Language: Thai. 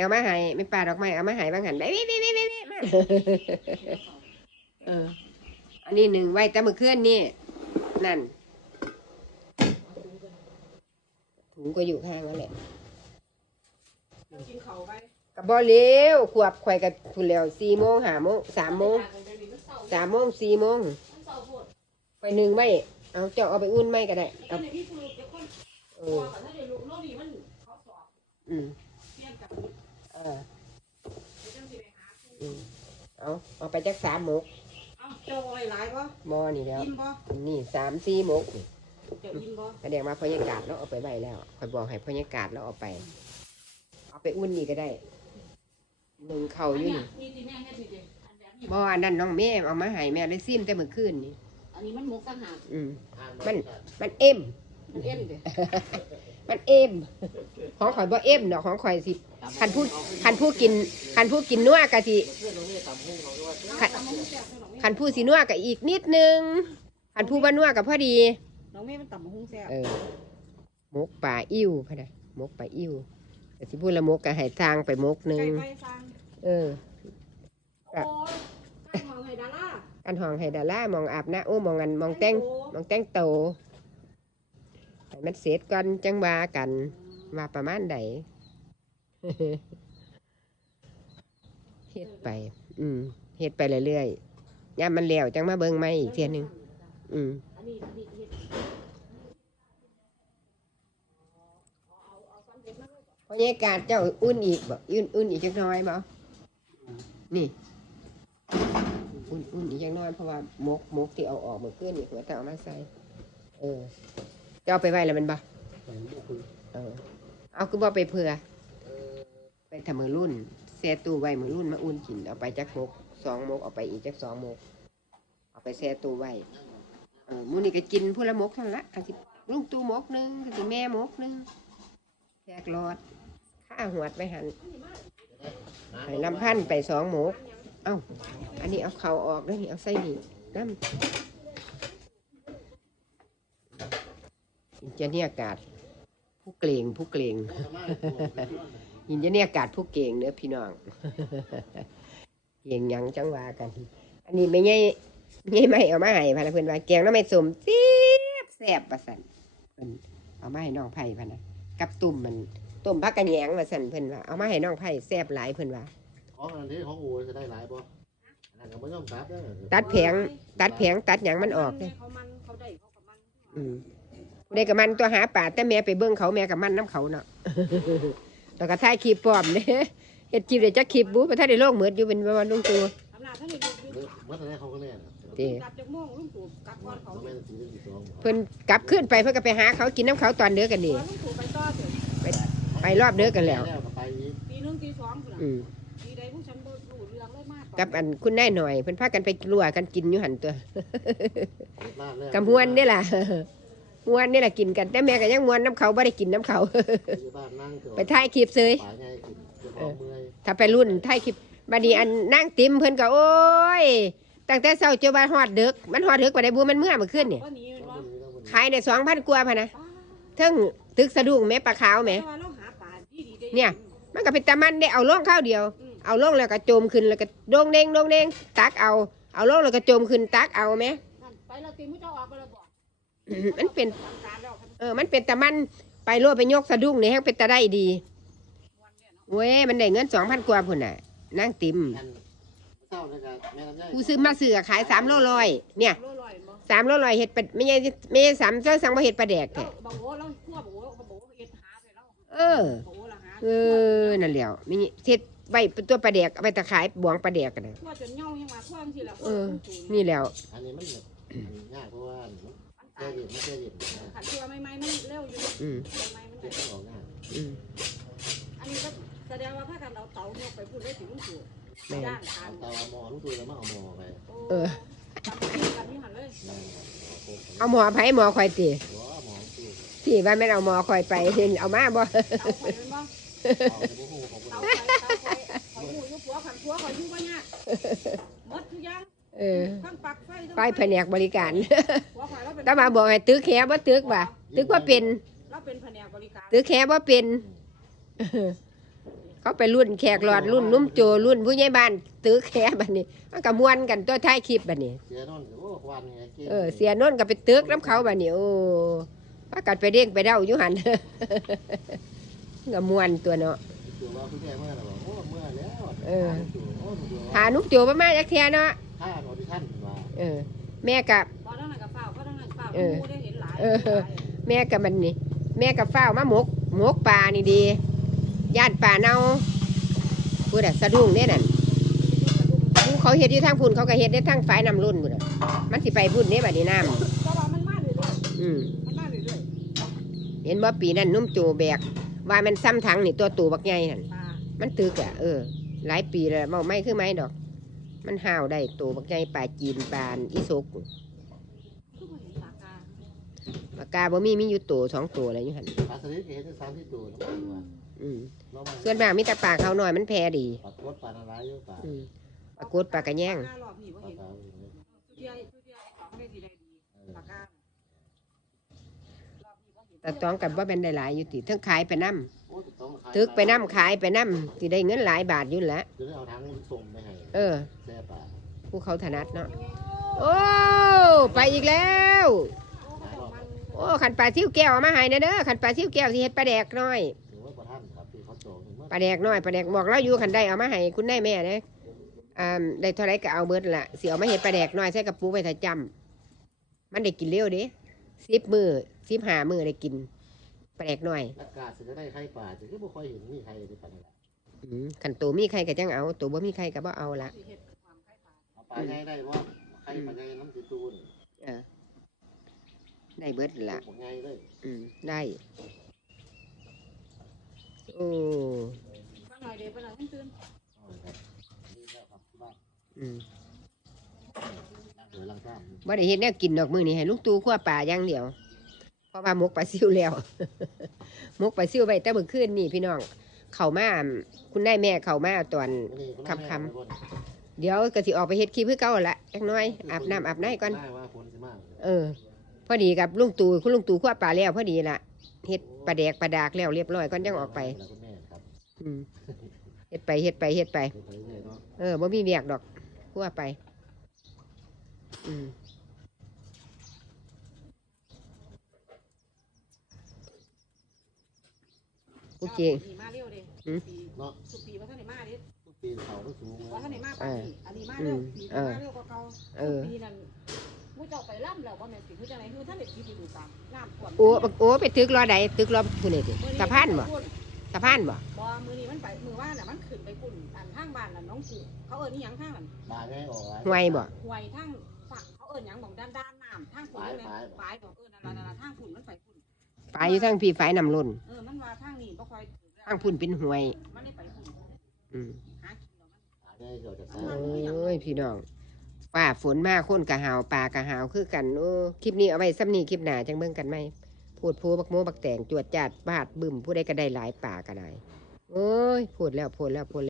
เอามาให้ไม่ปลาดอกไม้เอามาให้บางหันไปวิวิวิวิวิมาเออ อันนี้หนึ่งไว้แต่เมื่อคืนนี่นั่นถุงก็อยู่ข้างนั่นแหละกินเขาไปกับบ่เร็วขวบข่อยกับคุณแล้วสี่โมงห้าโมงสามโมงสามโมงสี่โมงไปหนึ่งไว้เอาเจ้าเอาไปอุ่นไม่ก็ได้เอาในที่สรุปจะคนเอตัวอกับถ้าเดี๋ยวลูกโน่นนี่มัน เขาสอบอืมเทียนกับเออเดี๋ยวจังสิไปหาอืมเอาเอาไปจักสามหมกเอ้าเจ้าอะไรหลายบ่มอนี่แล้ว อิ่มบ่นี่สามสี่หมกนี่เจ้าอิ่มบ่แสดงว่าพยากาศเราเอาไปไว้แล้วคอยบอกให้พยากาศเราเอาไป เอาไปอุ่นนี่ก็ได้หนึ่งเข่าอยู่นี่นี่ที่แม่เฮ็ดนี่ดิอันแบบนี้บ่อันนั้นน้องแม่เอามาให้แม่เลยซิมแต่เมื่อคืนนี่อันนี้มันหมกต่างหากอืมมันมันเอ็มมันเอ็นเด้ มันเอ็มของข่อยบ่เอ็มเนาะของข่อยสิคันพูดคันพูดกินคันพูดกินนัวกะสิคันตำมะฮุ่งแซ่บเด้อน้องเมย์คันพูดสินัวกะอีกนิดนึงคันพูดว่านัวกะพอดีน้องเมย์มันตำมะฮุ่งแซ่บเออมกป่าอิ่วพะนะมกป่าอิ่วแต่สิพูดละมกกะให้ทางไปมกหนึไก่งไฟซังเออโอ้ยไก่หมองไห้ดารากันห้องให้ดารามองอาบน้ำโอ้มองอันมองแต่งมองแต่งโต ให้มันเสร็จก่อนจังว่ากันว่าประมาณใดเฮ็ดไป อืมเฮ็ดไปเรื่อยๆย่ามันแล้วจังมาเบิ่งใหม่อีกเทียนึงอืมบรรยากาศเจ้าอุ่นอีกบ่อุ่นอุ่นอีกจักน้อยบ่นี่ อุ่นอุ่นอีกจักน้อยเพราะว่ามกมกที่เอาออกเมื่อคืนนี่หัวแต่เอามาใส่ เออ จ้าเอาไปไว้แล้วแมันบ่เออ เอาคือบ่ไปเผื่อ ไปทำมือรุ่นแช่ตู้ไว้มือรุ่นมาอุ่นกินเอาไปจักมกสองมกเอาไปอีกจักสองมกเอาไปแช่ตู้ไว้เออหมูนี่ก็กินพูละมกเท่านั้นละกันสิลุงตู้มกหนึงกันสิแม่มกหนึงแจกหลอดข้าหวดไปหันให้ลำพันธุ์ไปสองมก เอ้า อันนี้เอาเขาออกแล้วนี่เอาใส่นี่น้ำ อินเจเนียอากาศผู้เกรงผู้เกรงยินจะเนี่ยอากาศผู้เก่งเนื้อพี่น้องเก่งหยังจังว่ากัน อันนี้ไม่ใช่ไม่ใช่ไม่เอามาให้พะนะเพื่อนว่าแกงน้ำไม่สมแซ่บแซ่บประสันเพิ่นเอามาให้น้องไผ่พะนะกับตุ่มมันตุ่มพักกระแยงประสันเพิ่นว่าเอามาให้น้องไผ่แซ่บหลายเพิ่นว่าของอันนี้ของอูจะได้หลายบ่อันนั้นก็บ่ยอมตัดเด้อตัดแผงตัดแผงตัดหยังมันออกเลยเขามั นเขาได้เขากับมันอืมได้กับมันตัวหาป่าแต่แม่ไปเบิ้งเขาแม่กับมันน้ำเขาเนาะแล้วก็ถ่ายคลิปปลอมเด้เฮ็ดคลิปเดี๋ยวจะคลิปบู๊ประถ้าได้โลกเหมือดอยู่เป็นวันลุงตูอำนาจท่านนี่ดูเมื่อตอนนี้เขาก็แน่น่ะเด้กลับจากโม่งลุงตู่กลับก่อนเขาเขาแม่นสีเหลืองสีทองเพิ่นกลับขึ้นไปเพิ่นก็ไปหาเขากินน้ำเขาตอนเด้อกันนี่ลุงตู่ไปต่อเถอะไปรอบเด้อกันแล้วแล้วก็ไปอีกปีหนึงปีสองพุ่นน่ะอืมปีใดผู้ฉันบ่รู้เรื่องเลยมากกับอันคุณนายหน่อยเพิ่นพากันไปรัวกันกินอยู่หันตัวเฮ็ดบ้านแล้วกับมวนนี่ล่ะ มวนนี่ล่ะกินกัน แต่แม่ก็ยังมวนน้ำเขาบ่ได้กินน้ำเขา อยู่บ้านนั่งเถอะไปถ่ายคลิปเซยป่าไงกินเจ้าของเมื่อยถ้าไปรุ่นถ่ายคลิปบัดนี้อันนั่งติมเพิ่นก็โอ้ย ตั้งแต่เช้าจนว่าฮอดดึก มันฮอดดึกกว่าได้บูมันเมื่อเมื่อคืนนี่ว่าหนีต้องว่าบนนี้ต้องบนนี้ขายได้2,000กว่าพะนะเทั้งตึกสะดุ้งแม่ปลาขาวแม่ แต่ว่าเราหาปลาดีดีได้เนี่ย มันก็เป็นตามันได้เอาล่องข้าวเดียว เอาล่องแล้วก็โจมขึ้นแล้วก็โดงเด้งโดงเด้งตักเอา เอาล่องแล้วก็โจมขึ้นตักเอาไหมนั่นไปแล้วตีมุ้เจ้าอ มมันเป็นสังการแล้วครับเออ มันเป็นตามันไปโลดไปยกสะดุ้งนี่ให้เป็นตาได้ดีวันเนี่ยเนาะเว้ยมันได้เงินสองพันกว่าพุ่นน่ะนั่งติมอันเศร้าเลยครับแม่ลำไยกูซื้อมาซื้อขายสามโลลอยเนี่ยโลลอยบ่สามโลลอยเห็ดเป็ดไม่ใช่ไม่ใช่สามเจ้าสั่งมาเห็ดปลาแดกแล้แท้วบังโอ้เราคั่วบังโอ้บังโอ้เอ็ดหาไปแล้วเออบังโอ้ละหาเออนั่นแหล้วมีเห็ดไว้เป็นตัวปลาแดกเอาไปตะขายบวงปลาแดกกันนะคั่วจนเหี่ยวยังว่าคั่วจังซี่ล่ะเออนี่แหล้วอันนี้มันแบบยากเพราะว่า มันแก้ตายเย็นไม่แก้เย็นนะขันคั่วไม่ไม่มันเร็วอยู่อืมไม่ไม่มันเก็ได้บต้องออกง่ายอืมอันนี้ก็แสดงว่าพากันเอาเตายกไปพูดได้ถึงลุงตู่แม่น ย่างทาเอานเตาเอาหมอลูกตัวแล้วมาเอาหมอไปเออทำที่กันนี่หันเลยนั่นเอาโคกเอาหมอไผ่หมอคอยตีหัวหมอลูกที่ว่าแม่นเอาหมอคอยไปเห็นเอามาบ่ เตาไฟมันบ้างเอาในพวกหูของคนเตาไฟเตาไฟเขาหูยุบหัวขันหัวเขาอยู่บ้านเนี่ยหมดทุกอย่างเออ ทั้งปักไฟทั้ง ไปแผนกบริการหั วไฟเราเป็นถ้ามาบอกให้ตึกแค่บ่ตึกว่ะตึกว่าเป็นเราเป็นแผนกบริการตึกแค่บ่เป็นเขาเขาไปรุ่นแขกหลอดรุ่นนุ่มโจรุ่นผู้ใหญ่บ้านตื้อแค่บัดนี้มันก็ม่วนกันตัวท้ายคลิปบัดนี้ เสียนนท์โอ้วันไงก่งเออเสียโนนก็ไปตึกน้ำเขาบัดนี้โอ้พากันไปเด้งไปเด้าอยู่หันก็ม่วนตัวเนาะตัวว่าคุณแม่เมื่อไหร่บอกโอ้เมื่อแล้วเออโอ้ตัวหานุ่มโจมามาจักเทียเนาะถ้าออดิชั่นว่าเออ แม่กับ เฝ้าเออผู้ได้เห็นหลายเออ แม่กับมันนี่ แม่กับเฝ้าวมาหมกหมกปลานี่ดีญาติป่าเน่าพูดอะสะดุ้งเนี่ยนั่นผู้เขาเฮ็ดอยู่ทางพุ่นเขาก็เฮ็ดได้ทางฝ่ายน้ำรุ่นพุ่นอะมันสิไปพุ่นเนี่ยบัดนี้น้แต่ว่ามันมาเรื่อยำอืมๆมันมาเรื่อยเห็นว่าปีนั้นนุ่มโจแบก ว่ามันซ้ำถังนี่ตัวตูบักใหญ่นั่นๆปลามันตึกอะเออ หลายปีแล้วเมาไม่คือไม้ดอก มันห่าวได้ตัวบักใหญ่ปลาจีนปลาอีสก คือบ่เห็นปลากา ปากกาบ่มีมีอยู่ตัวสองตัวอะไรอยู่หันปลาสลิดเห็นได้สามที่ตัวนะว่าอืมเรามาส่วนมากมีแต่ปลาเขาหน่อยมันแพ้ดี ปลากดปลาอะไรเยอะปลาอืมปลากดปลากระแยงปลาการอบนี้บ่ปลาเห็นขาวอย่างเงี้ยทุเทียทุเทียของได้สิได้ดีปลากาแต่ต้องกับว่าเป็นได้หลายอยู่ติทั้งขายไปน้โอ้ติดต้องขายำตึกไปน้ำขายไปน้ำสิได้เงินหลายบาทอยู่แหล้วจะได้เอาทั้งส่งไปให้เออ แซ่ปลาผู้เขาถนัดเนาะโอ้ ไปอีกแล้วโอ้ขันปลาซิ่วแก้วเอามาให้นะเด้อขันปลาซิ่วแก้วสิเฮ็ดปลาแดกน้อยหรือว่าประท่านครับที่เขาโจงเมื่อปลาแดกน้อยปลาแดกบอกเราอยู่ขันได้เอามาให้คุณนายแม่เด้ออ่าได้เท่าไรก็เอาเบิดละสิเอามาเฮ็ดปลาแดกน้อยใส่กระปุกไว้ถ้าจำมันได้กินเร็วเด้สิบมือสิบห้ามือได้กินปลาแดกน้อยอากาศจะได้ไข่ปลาจะก็ไม่ค่อยเห็นมีใครในปลาเนี่ยอืมขันตัวมีใครก็จังเอาตัวบ่มีใครก็บ่เอาละสิเฮ็ดความคล้ายปลาเอาปลาใหญ่ได้ว่าไข่ปลาใหญ่น้ำสีตูนเออ ได้เบิดละปลาใหญ่เลยอืมได้ โอ้ปลาหน่อยเดี๋ยวปลาหน่อยมันตื่นเอาเลยครับนี่แล้วครับที่บ้านอืมนั่งเหลือลังซ้ำบ่ได้เฮ็ดแนวกินดอกมื้อนี้ให้ลุงตู่คั่วปลาอย่างเดียวเพราะว่าหมกปลาซิวแล้วหมกปลาซิวไว้แต่เมื่อคืนนี่พี่น้อง เข้ามาคุณนายแม่เข้ามาตอนคำคเดี๋ยวก็สิออกไปเฮ็ดคลิปคือเก่าหั่นละจักหน้อยอาบน้ำอาบน้ำก่อนได้ว่าฝนสิมากเออ พอดีกับลุงตู่คุณลุงตู่คั่วปลาแล้วพอดีล่ะเฮ็ดปลาแดกปลาดากแล้วเรียบร้อยก่อนจังออกไปแล้วคุณแม่ครับอืมเฮ็ดไปเฮ็ดไปเฮ็ดไปเดี๋ยวไปเรื่อยๆเนาะเออบ่มีเวียกดอกคั่วไป อืมโอเคปีมาเร็วเด้อืม ปีเนาะสุปีว่าท่านได้มาเด้ทุกปีเขาก็สูงเลยว่าท่านได้มาปานนี้อันนี้มาเร็วปีนี้มาเร็วกว่าเก่าเออ ปีนั้น มู้เจ้าไปล่ำแล้วว่าแม่นสิคือจังไดคือท่านได้คิดอยู่ตามน้ำท่วมโอ้บักโอ้ไปตึกรอใดตึกรอผู้นี่ติสะพานบ่สะพานบ่บ่มือนี้มันไปมือว่าน่ะมันขึ้นไปปุ่นอันทางบ้านน่ะน้องกูเขาเอิ้นอีหยังทางนั้นปลาใหญ่ออกห่วยบ่ห่วยทางฝั่งเขาเอิ้นหยังบอกด้านด้านน้ำทางฝุ่นเลยฝายบอกเอิ้นนั่นๆๆทางฝุ่นมันไปฝุ่นฝายอยู่ทางพี่ฝายน้ำล้นเออมันว่าทางนี้บ่ค่อยถึงแล้วทางพุ่นเป็นห้วยมันได้ไปฝุ่นอืมหากินแล้วมันปลาใหญ่เกี่ยวจากโอ้ยพี่น้อง ฝ่าฝนมากคนกะหาวป่ากะหาวคือกันโอ้คลิปนี้เอาไว้ซ้ำนี่คลิปหนาจังเบิ่งกันไหมพูดพูบักโมบักแตงจวดจัดบาดบึ่มผู้ใดก็ได้หลายป่าก็ได้โอ้ยพูดแล้วพูดแล้วพูดแล้ว